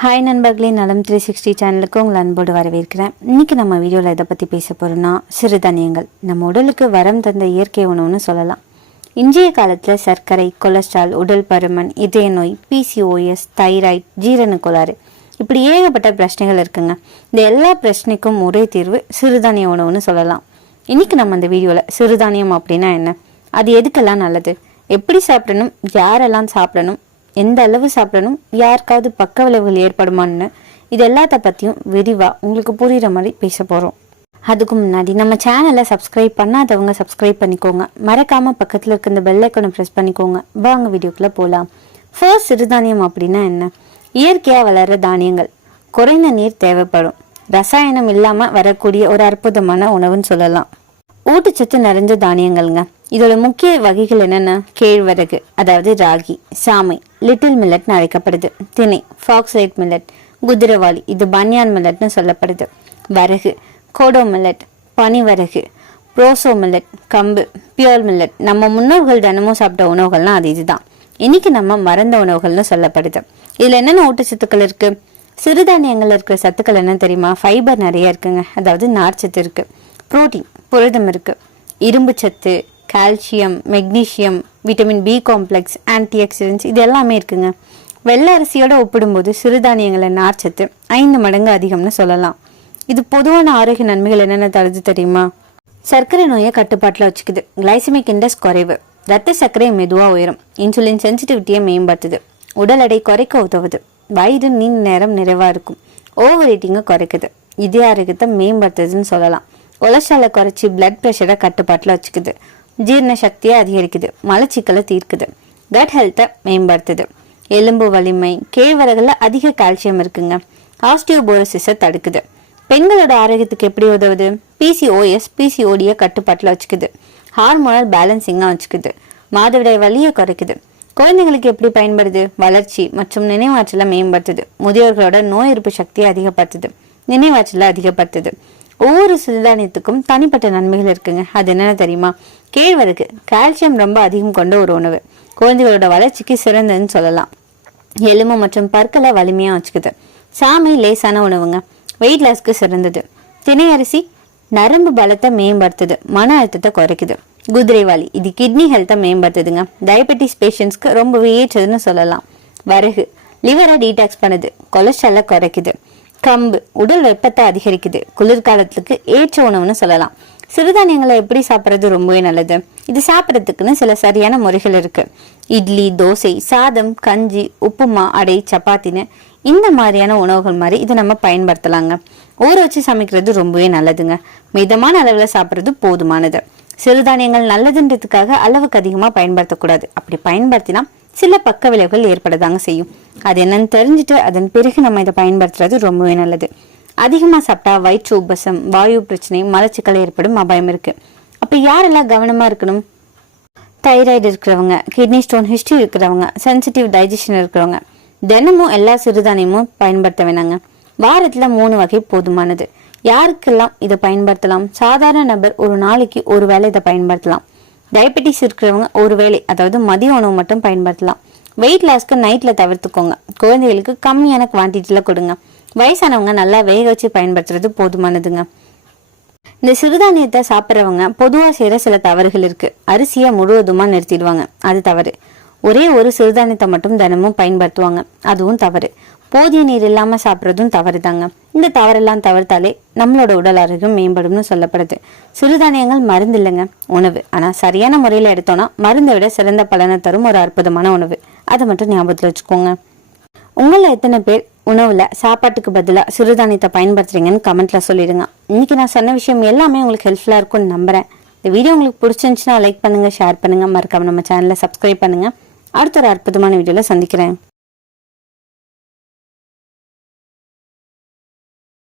Hi நண்பர்களே. நலம் three sixty சேனலுக்கு உங்களை அன்போடு வரவேற்கிறேன். இன்னைக்கு நம்ம வீடியோவில் இதை பற்றி பேச போகிறோம்னா சிறுதானியங்கள் நம்ம உடலுக்கு வரம் தந்த இயற்கை உணவுன்னு சொல்லலாம். இன்றைய காலத்தில் சர்க்கரை கொலஸ்ட்ரால் உடல் பருமன் இதய நோய் பிசிஓஎஸ் தைராய்ட் ஜீரண கோளாறு இப்படி ஏகப்பட்ட பிரச்சனைகள் இருக்குங்க. இந்த எல்லா பிரச்சனைக்கும் ஒரே தீர்வு சிறுதானிய உணவுன்னு சொல்லலாம். இன்னைக்கு நம்ம அந்த வீடியோவில் சிறுதானியம் அப்படின்னா என்ன? அது எதுக்கெல்லாம் நல்லது? எப்படி சாப்பிடணும்? யாரெல்லாம் சாப்பிடணும்? எந்த அளவு சாப்பிடணும் யாருக்காவது பக்க விளைவுகள் ஏற்படுமான்னு இது எல்லாத்த பற்றியும் விரிவாக உங்களுக்கு புரிகிற மாதிரி பேச போகிறோம் அதுக்கு முன்னாடி நம்ம சேனலை சப்ஸ்கிரைப் பண்ணாதவங்க சப்ஸ்கிரைப் பண்ணிக்கோங்க. மறக்காமல் பக்கத்தில் இருக்க இந்த பெல் ஐக்கனை ப்ரெஸ் பண்ணிக்கோங்க. வாங்க வீடியோக்குள்ளே போகலாம் ஃபர்ஸ்ட் சிறுதானியம் அப்படின்னா என்ன? இயற்கையாக வளர்கிற தானியங்கள். குறைந்த நீர் தேவைப்படும். ரசாயனம் இல்லாமல் வரக்கூடிய ஒரு அற்புதமான உணவுன்னு சொல்லலாம். ஊட்டச்சத்து நிறைஞ்ச தானியங்கள்ங்க. இதோட முக்கிய வகைகள் என்னென்ன? கேழ்வரகு அதாவது ராகி சாமை லிட்டில் மில்லட்னு அழைக்கப்படுது. திணை ஃபாக்ஸ்லைட் மில்லட் குதிரவாளி இது பன்யான் மில்லட்னு சொல்லப்படுது. வரகு கோடோ மில்லட் பனிவரகு ப்ரோசோ மில்லட் கம்பு பியோர் மில்லட். நம்ம முன்னோர்கள் தினமும் சாப்பிட்ட உணவுகள்லாம் அது இதுதான். இன்னைக்கு நம்ம மறந்த உணவுகள்னு சொல்லப்படுது. இதில் என்னென்ன ஊட்டச்சத்துக்கள் இருக்கு? சிறுதானியங்களில் இருக்கிற சத்துக்கள் என்ன தெரியுமா? ஃபைபர் நிறைய இருக்குங்க. அதாவது நார்ச்சத்து இருக்கு. புரோட்டீன் புரதம் இருக்கு. இரும்பு சத்து calcium magnesium vitamin B complex antioxidants இது எல்லாமே இருக்குங்க. வெள்ளை அரிசியோட ஒப்பிடும்போது சிறுதானியங்களின் நார்ச்சத்து ஐந்து மடங்கு அதிகம்னு சொல்லலாம். இது பொதுவான ஆரோக்கிய நன்மைகள் என்னென்ன தருது தெரியுமா? சர்க்கரை நோயை கட்டுப்பாட்டில் வச்சுக்குது. கிளைசமிக் இண்டெக்ஸ் குறைவு. ரத்த சர்க்கரை மெதுவாக உயரும். இன்சுலின் சென்சிட்டிவிட்டியை மேம்படுத்துது. உடல் எடை குறைக்க உதவுது. வயிறு நீண்ட நேரம் நிறைவாக இருக்கும். ஓவர் ஈட்டிங்கை குறைக்குது. இதய ஆரோக்கியத்தை மேம்படுத்துதுன்னு சொல்லலாம். கொலஸ்ட்ராலை குறைச்சி பிளட் ப்ரெஷரை கட்டுப்பாட்டில் வச்சுக்குது. ஜீரண சக்தியை அதிகரிக்குது. மலச்சிக்கலை தீர்க்குது. கட் ஹெல்த்தை மேம்படுத்துது. எலும்பு வலிமை கேழ்வரகுல அதிக கால்சியம் இருக்குங்க. ஆஸ்டியோபோரோசிஸை தடுக்குது. பெண்களோட ஆரோக்கியத்துக்கு எப்படி உதவுது? பிசிஓஎஸ் பிசிஓடியை கட்டுப்பாட்டில் வச்சுக்குது. ஹார்மோனல் பேலன்சிங்காக வச்சுக்குது. மாதவிடாய் வலியை குறைக்குது. குழந்தைங்களுக்கு எப்படி பயன்படுது? வளர்ச்சி மற்றும் நினைவாற்றலை மேம்படுத்துது. முதியோர்களோட நோய் எதிர்ப்பு சக்தியை அதிகப்படுத்துது. நினைவாற்றலை அதிகப்படுத்துது. ஒவ்வொரு சிறுதானியத்துக்கும் தனிப்பட்ட நன்மைகள் இருக்குங்க. அது என்னென்ன தெரியுமா? கேழ்வரகு கால்சியம் ரொம்ப அதிகம் கொண்ட ஒரு உணவு. குழந்தைகளோட வளர்ச்சிக்கு சிறந்ததுன்னு சொல்லலாம். எலும்பு மற்றும் பற்களை வலிமையாக வச்சுக்குது. சாமை லேசான உணவுங்க. வெயிட் லாஸ்க்கு சிறந்தது. தினை அரிசி நரம்பு பலத்தை மேம்படுத்துது. மன அழுத்தத்தை குறைக்குது. குதிரைவாளி இது கிட்னி ஹெல்த்தை மேம்படுத்துதுங்க. டயபெட்டிஸ் பேஷண்ட்ஸ்க்கு ரொம்பவே ஏற்றதுன்னு சொல்லலாம். வரகு லிவரை டீடாக்ஸ் பண்ணுது. கொலஸ்ட்ராலை குறைக்குது. கம்பு உடல் வெப்பத்தை அதிகரிக்குது. குளிர்காலத்துக்கு ஏற்ற உணவுன்னு சொல்லலாம். சிறுதானியங்களை எப்படி சாப்பிட்றது ரொம்பவே நல்லது. இது சாப்பிட்றதுக்குன்னு சில சரியான முறைகள் இருக்கு. இட்லி தோசை சாதம் கஞ்சி உப்புமா அடை சப்பாத்தின்னு இந்த மாதிரியான உணவுகள் மாதிரி இதை நம்ம பயன்படுத்தலாங்க. ஊற வச்சு சமைக்கிறது ரொம்பவே நல்லதுங்க. மிதமான அளவில் சாப்பிட்றது போதுமானது. சிறுதானியங்கள் நல்லதுன்றதுக்காக அளவுக்கு அதிகமாக பயன்படுத்தக்கூடாது. அப்படி பயன்படுத்தினா சில பக்க விளைவுகள் ஏற்படதாங்க செய்யும். அது என்னன்னு தெரிஞ்சுட்டு அதன் பிறகு நம்ம இதை பயன்படுத்துறது ரொம்பவே நல்லது. அதிகமாக சாப்பிட்டா வயிற்று உபசம் வாயு பிரச்சனை மலச்சிக்கல் ஏற்படும் அபாயம் இருக்கு. அப்போ யாரெல்லாம் கவனமாக இருக்கணும்? தைராய்டு இருக்கிறவங்க கிட்னி ஸ்டோன் ஹிஸ்ட்ரி இருக்கிறவங்க சென்சிட்டிவ் டைஜஷன் இருக்கிறவங்க தினமும் எல்லா சிறுதானியமும் பயன்படுத்த வேணாங்க. வாரத்தில் மூணு வகை போதுமானது. யாருக்கெல்லாம் இதை பயன்படுத்தலாம்? சாதாரண நபர் ஒரு நாளைக்கு ஒரு வேளை இதை பயன்படுத்தலாம். டயபெட்டிஸ் இருக்கிறவங்க ஒரு வேளை அதாவது மதிய உணவு மட்டும் பயன்படுத்தலாம். வெயிட் லாஸ்க்கு நைட்டில் தவிர்த்துக்கோங்க. குழந்தைகளுக்கு கம்மியான குவான்டிட்டியில் கொடுங்க. வயசானவங்க நல்லா வேக வச்சு பயன்படுத்துறது போதுமானதுங்க. இந்த சிறுதானியத்தை சாப்பிட்றவங்க பொதுவாக செய்கிற சில தவறுகள் இருக்கு. அரிசியை முழுவதுமாக நிறுத்திடுவாங்க. அது தவறு. ஒரே ஒரு சிறுதானியத்தை மட்டும் தினமும் பயன்படுத்துவாங்க. அதுவும் தவறு. போதிய நீர் இல்லாமல் சாப்பிட்றதும் தவறு தாங்க இந்த தவறெல்லாம் தவிர்த்தாலே நம்மளோட உடல் ஆரோக்கியம் மேம்படும்னு சொல்லப்படுது. சிறுதானியங்கள் மருந்து இல்லைங்க உணவு. ஆனால் சரியான முறையில் எடுத்தோம்னா மருந்தை விட சிறந்த பலனை தரும் ஒரு அற்புதமான உணவு. அதை மட்டும் ஞாபகத்தில் வச்சுக்கோங்க. உங்களில் எத்தனை பேர் உணவுல சாப்பாட்டுக்கு பதிலாக சிறுதானியத்தை பயன்படுத்துறீங்கன்னு கமெண்ட்ல சொல்லிடுங்க. இன்னைக்கு நான் சொன்ன விஷயம் எல்லாமே உங்களுக்கு ஹெல்ப்ஃபுல்லா இருக்கும்னு நம்புறேன். இந்த வீடியோ உங்களுக்கு பிடிச்சிருந்துச்சுன்னா லைக் பண்ணுங்க ஷேர் பண்ணுங்க. மறக்காம நம்ம சேனலை சப்ஸ்கிரைப் பண்ணுங்க. அடுத்த ஒரு அற்புதமான வீடியோல சந்திக்கிறேன்.